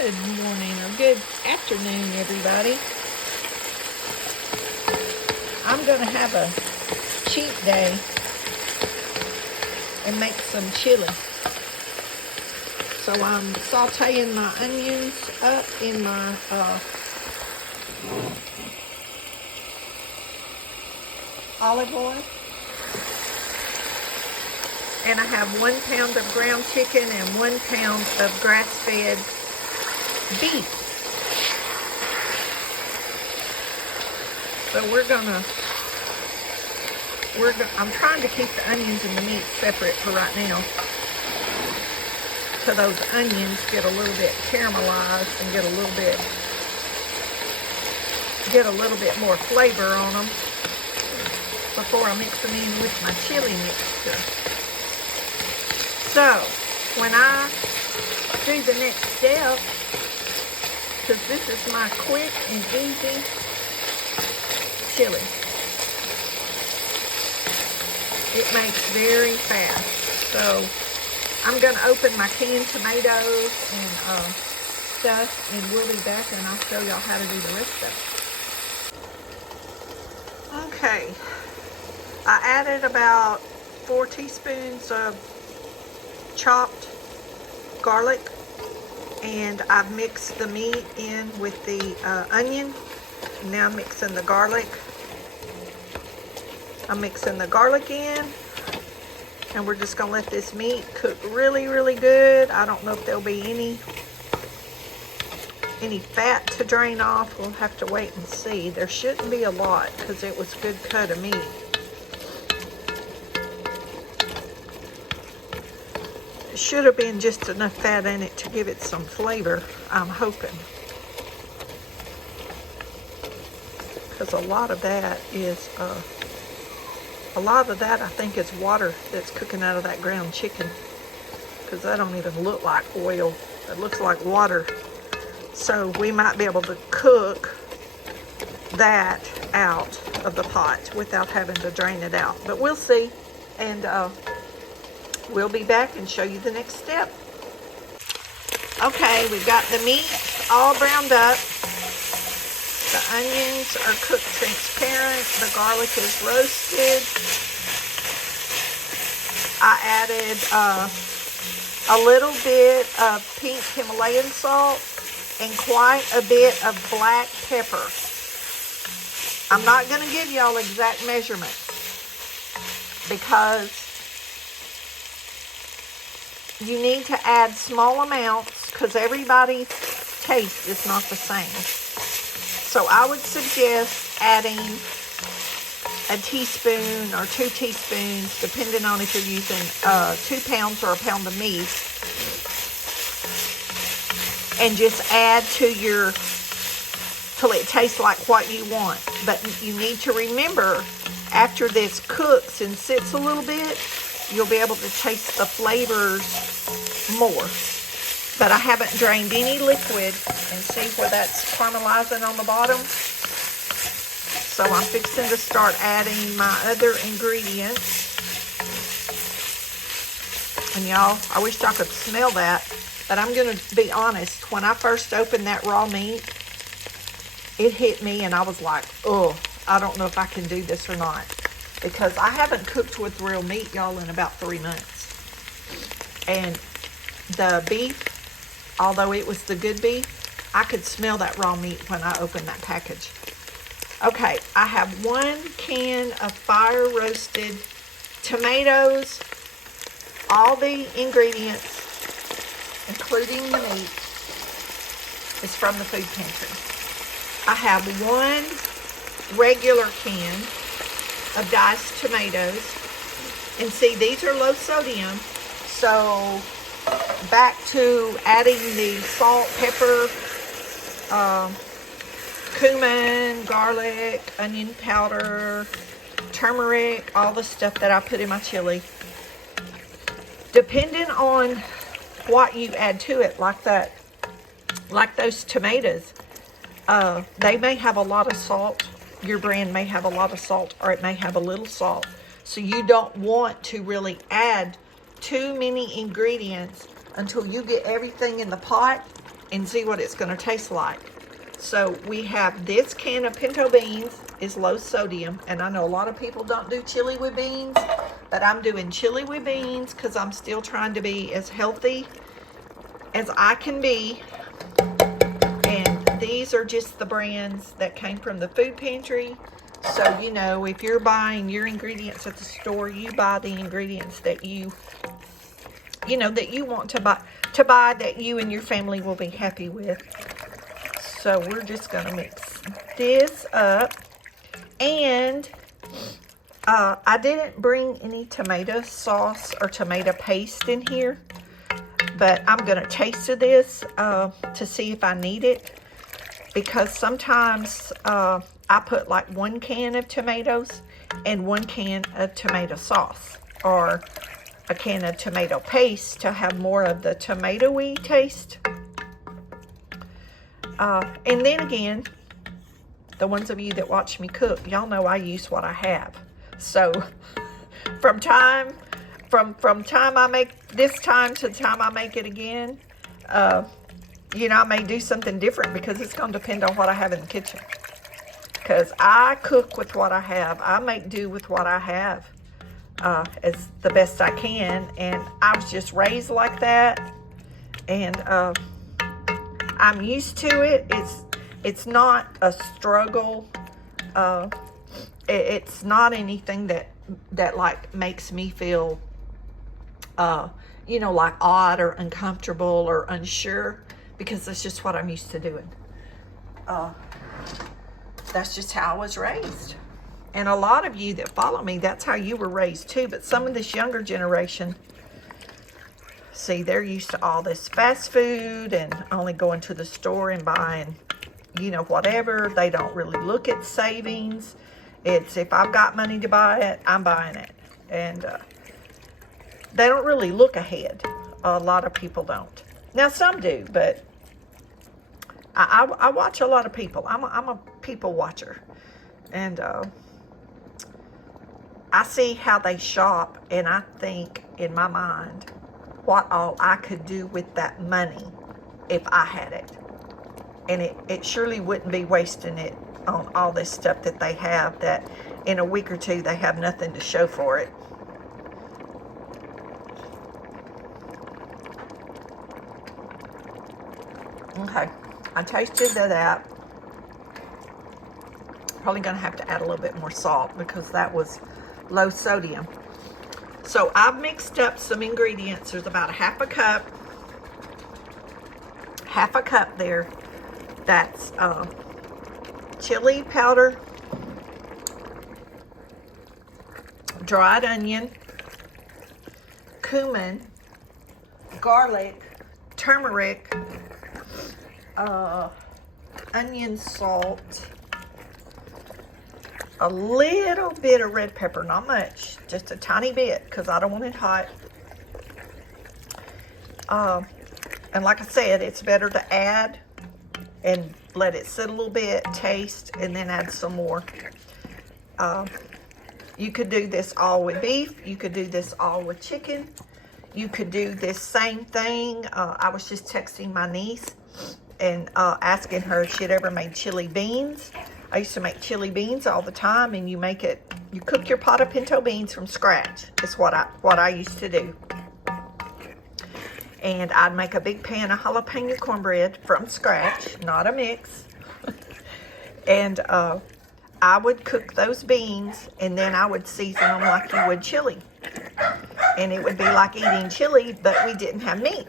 Good morning or good afternoon, everybody. I'm going to have a cheat day and make some chili. So I'm sauteing my onions up in my olive oil. And I have 1 pound of ground chicken and 1 pound of grass-fed beef. So I'm trying to keep the onions and the meat separate for right now, so those onions get a little bit caramelized and get a little bit more flavor on them before I mix them in with my chili mixture. So when I do the next step, because this is my quick and easy chili. It makes very fast. So I'm going to open my canned tomatoes and stuff, and we'll be back and I'll show y'all how to do the rest of it. Okay, I added about 4 teaspoons of chopped garlic, and I've mixed the meat in with the onion. Now I'm mixing the garlic. I'm mixing the garlic in, and we're just gonna let this meat cook really, really good. I don't know if there'll be any fat to drain off. We'll have to wait and see. There shouldn't be a lot because it was a good cut of meat. Should have been just enough fat in it to give it some flavor, I'm hoping. Because a lot of that I think is water that's cooking out of that ground chicken. Because that don't even look like oil. It looks like water. So we might be able to cook that out of the pot without having to drain it out. But we'll see. And we'll be back and show you the next step. Okay, we've got the meat all browned up. The onions are cooked transparent. The garlic is roasted. I added a little bit of pink Himalayan salt and quite a bit of black pepper. I'm not going to give y'all exact measurements because you need to add small amounts because everybody's taste is not the same. So I would suggest adding a teaspoon or 2 teaspoons, depending on if you're using 2 pounds or a pound of meat. And just add till it tastes like what you want. But you need to remember, after this cooks and sits a little bit, you'll be able to taste the flavors more. But I haven't drained any liquid, and see where that's caramelizing on the bottom. So I'm fixing to start adding my other ingredients. And y'all, I wish y'all could smell that, but I'm going to be honest. When I first opened that raw meat, it hit me and I was like, oh, I don't know if I can do this or not. Because I haven't cooked with real meat, y'all, in about 3 months. And the beef, although it was the good beef, I could smell that raw meat when I opened that package. Okay, I have 1 can of fire roasted tomatoes. All the ingredients, including the meat, is from the food pantry. I have 1 regular can of diced tomatoes. And see, these are low sodium. So back to adding the salt, pepper, cumin, garlic, onion powder, turmeric, all the stuff that I put in my chili. Depending on what you add to it, like those tomatoes, they may have a lot of salt. Your brand may have a lot of salt, or it may have a little salt. So you don't want to really add too many ingredients until you get everything in the pot and see what it's going to taste like. So we have this can of pinto beans is low sodium, and I know a lot of people don't do chili with beans, but I'm doing chili with beans because I'm still trying to be as healthy as I can be. And these are just the brands that came from the food pantry. So, you know, if you're buying your ingredients at the store, you buy the ingredients that you know, that you want to buy, that you and your family will be happy with. So we're just going to mix this up. And I didn't bring any tomato sauce or tomato paste in here, but I'm going to taste of this to see if I need it, because sometimes I put like 1 can of tomatoes and 1 can of tomato sauce, or a can of tomato paste to have more of the tomatoey taste. And then again, the ones of you that watch me cook, y'all know I use what I have. So from time I make this time to the time I make it again, you know, I may do something different because it's going to depend on what I have in the kitchen. Because I cook with what I have. I make do with what I have as the best I can. And I was just raised like that. And I'm used to it. It's not a struggle. It's not anything that like makes me feel, you know, like odd or uncomfortable or unsure, because that's just what I'm used to doing. That's just how I was raised. And a lot of you that follow me, that's how you were raised too. But some of this younger generation, see, they're used to all this fast food and only going to the store and buying, you know, whatever. They don't really look at savings. It's, if I've got money to buy it, I'm buying it. And they don't really look ahead. A lot of people don't. Now, some do, but I watch a lot of people. I'm a people watcher. And I see how they shop, and I think in my mind what all I could do with that money if I had it. And it surely wouldn't be wasting it on all this stuff that they have, that in a week or two they have nothing to show for it. Okay, I tasted that. Probably gonna have to add a little bit more salt because that was low sodium. So I've mixed up some ingredients. There's about half a cup there. That's chili powder, dried onion, cumin, garlic, turmeric, onion salt, a little bit of red pepper, not much, just a tiny bit because I don't want it hot. And like I said, it's better to add and let it sit a little bit, taste, and then add some more. You could do this all with beef. You could do this all with chicken. You could do this same thing. I was just texting my niece and asking her if she'd ever made chili beans. I used to make chili beans all the time, and you cook your pot of pinto beans from scratch. Is what I used to do. And I'd make a big pan of jalapeno cornbread from scratch, not a mix. And I would cook those beans, and then I would season them like you would chili. And it would be like eating chili, but we didn't have meat.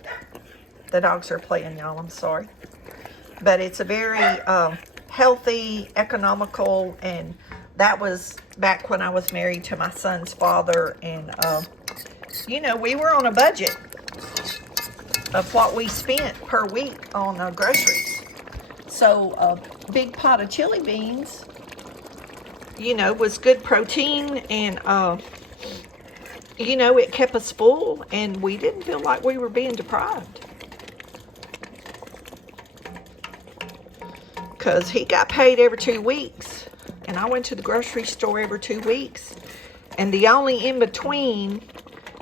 The dogs are playing, y'all, I'm sorry. But it's a very healthy, economical, and that was back when I was married to my son's father. And, you know, we were on a budget of what we spent per week on groceries. So a big pot of chili beans, you know, was good protein, and you know, it kept us full, and we didn't feel like we were being deprived. Because he got paid every 2 weeks, and I went to the grocery store every 2 weeks, and the only in between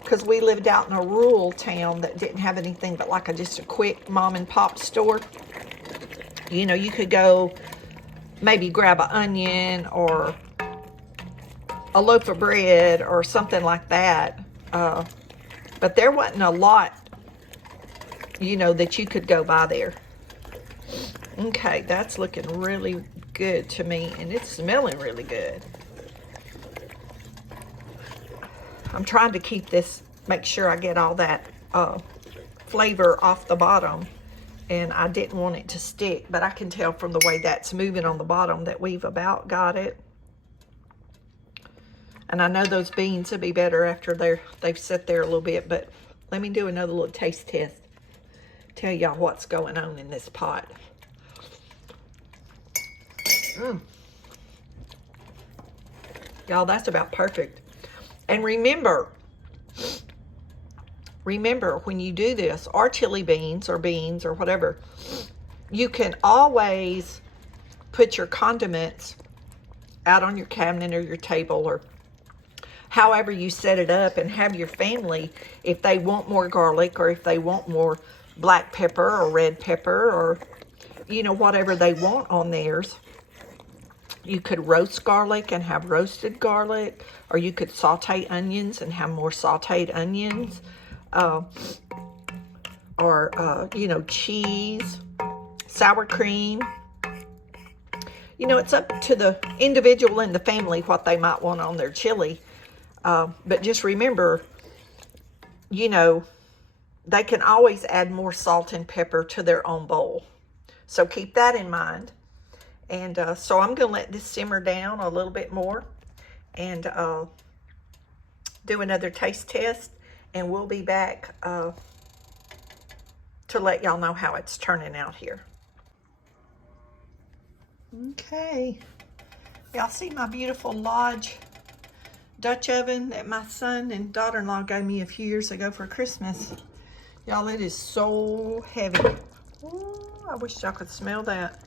because we lived out in a rural town that didn't have anything but like just a quick mom and pop store. You know, you could go maybe grab an onion or a loaf of bread or something like that. But there wasn't a lot, you know, that you could go by there. Okay, that's looking really good to me, and it's smelling really good. I'm trying to keep this, make sure I get all that flavor off the bottom, and I didn't want it to stick, but I can tell from the way that's moving on the bottom that we've about got it. And I know those beans will be better after they've set there a little bit, but let me do another little taste test. Tell y'all what's going on in this pot. Y'all, that's about perfect. And remember, when you do this, or chili beans or whatever, you can always put your condiments out on your cabinet or your table or however you set it up, and have your family, if they want more garlic or if they want more black pepper or red pepper or, you know, whatever they want on theirs. You could roast garlic and have roasted garlic, or you could saute onions and have more sauteed onions, you know, cheese, sour cream. You know, it's up to the individual in the family what they might want on their chili. But just remember, you know, they can always add more salt and pepper to their own bowl. So keep that in mind. And so I'm going to let this simmer down a little bit more and do another taste test. And we'll be back to let y'all know how it's turning out here. Okay. Y'all see my beautiful Lodge Dutch oven that my son and daughter-in-law gave me a few years ago for Christmas. Y'all, it is so heavy. Ooh, I wish y'all could smell that.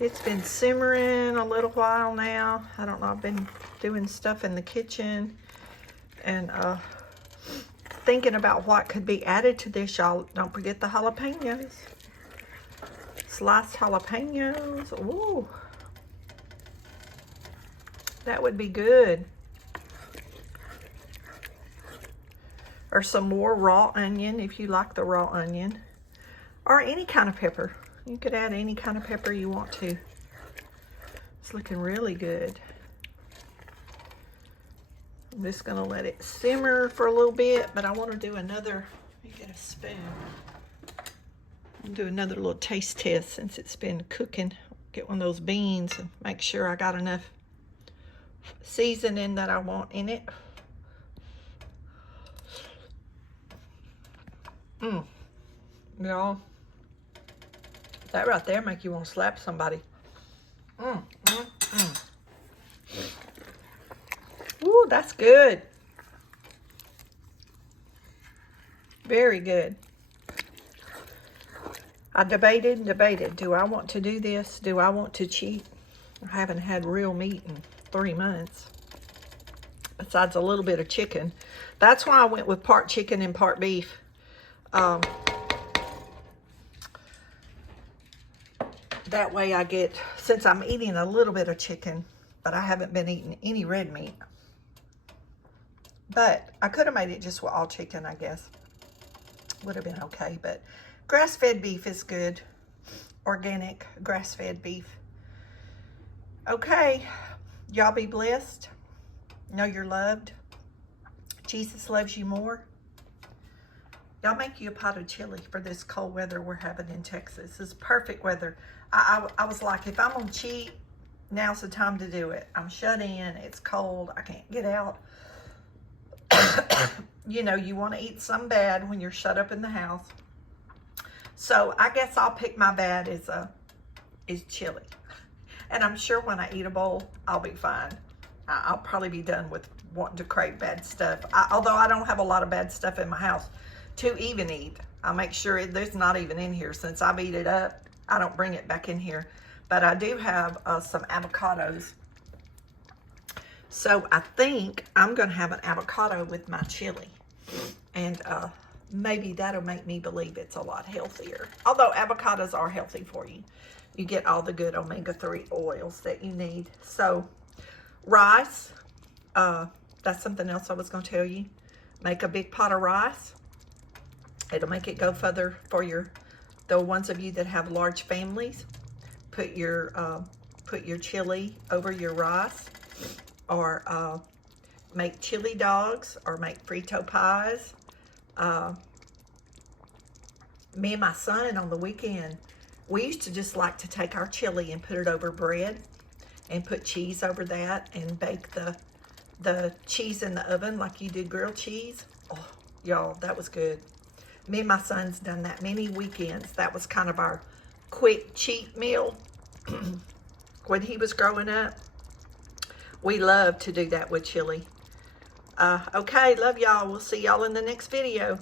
It's been simmering a little while now. I don't know, I've been doing stuff in the kitchen and thinking about what could be added to this. Y'all, don't forget the jalapenos. Sliced jalapenos. Ooh. That would be good. Or some more raw onion if you like the raw onion. Or any kind of pepper. You could add any kind of pepper you want to. It's looking really good. I'm just going to let it simmer for a little bit, but I want to do another, let me get a spoon. Do another little taste test since it's been cooking. Get one of those beans and make sure I got enough seasoning that I want in it. Y'all, that right there make you want to slap somebody. Ooh, that's good. Very good. I debated and debated. Do I want to do this? Do I want to cheat? I haven't had real meat in 3 months. Besides a little bit of chicken. That's why I went with part chicken and part beef. That way I get, since I'm eating a little bit of chicken, but I haven't been eating any red meat. But I could have made it just with all chicken, I guess. Would have been okay, but grass-fed beef is good. Organic grass-fed beef. Okay, y'all be blessed. Know you're loved. Jesus loves you more. Y'all make you a pot of chili for this cold weather we're having in Texas. It's perfect weather. I was like, if I'm gonna cheat, now's the time to do it. I'm shut in, it's cold, I can't get out. You know, you want to eat some bad when you're shut up in the house. So I guess I'll pick my bad is chili. And I'm sure when I eat a bowl, I'll be fine. I'll probably be done with wanting to crave bad stuff. Although I don't have a lot of bad stuff in my house to even eat. I'll make sure there's not even in here. Since I beat it up, I don't bring it back in here. But I do have some avocados. So I think I'm going to have an avocado with my chili. And maybe that'll make me believe it's a lot healthier. Although avocados are healthy for you. You get all the good omega-3 oils that you need. So rice, that's something else I was going to tell you. Make a big pot of rice. It'll make it go further for the ones of you that have large families. Put your chili over your rice, or make chili dogs, or make Frito pies. Me and my son on the weekend, we used to just like to take our chili and put it over bread and put cheese over that and bake the cheese in the oven like you do grilled cheese. Oh, y'all, that was good. Me and my son's done that many weekends. That was kind of our quick cheat meal when he was growing up. We loved to do that with chili. Okay, love y'all. We'll see y'all in the next video.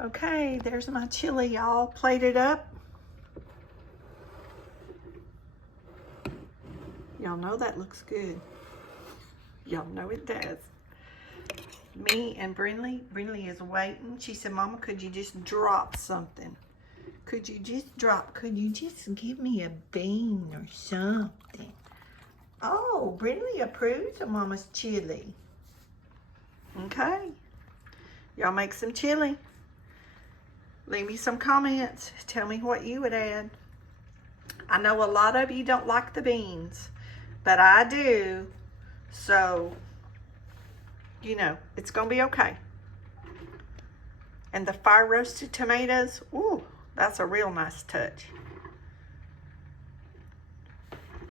Okay, there's my chili, y'all. Plated up. Y'all know that looks good. Y'all know it does. Me and Brinley is waiting. She said, Mama, could you just drop something? Could you just give me a bean or something? Oh, Brinley approves of Mama's chili. Okay. Y'all make some chili. Leave me some comments. Tell me what you would add. I know a lot of you don't like the beans, but I do. So, you know, it's going to be okay. And the fire roasted tomatoes, ooh, that's a real nice touch.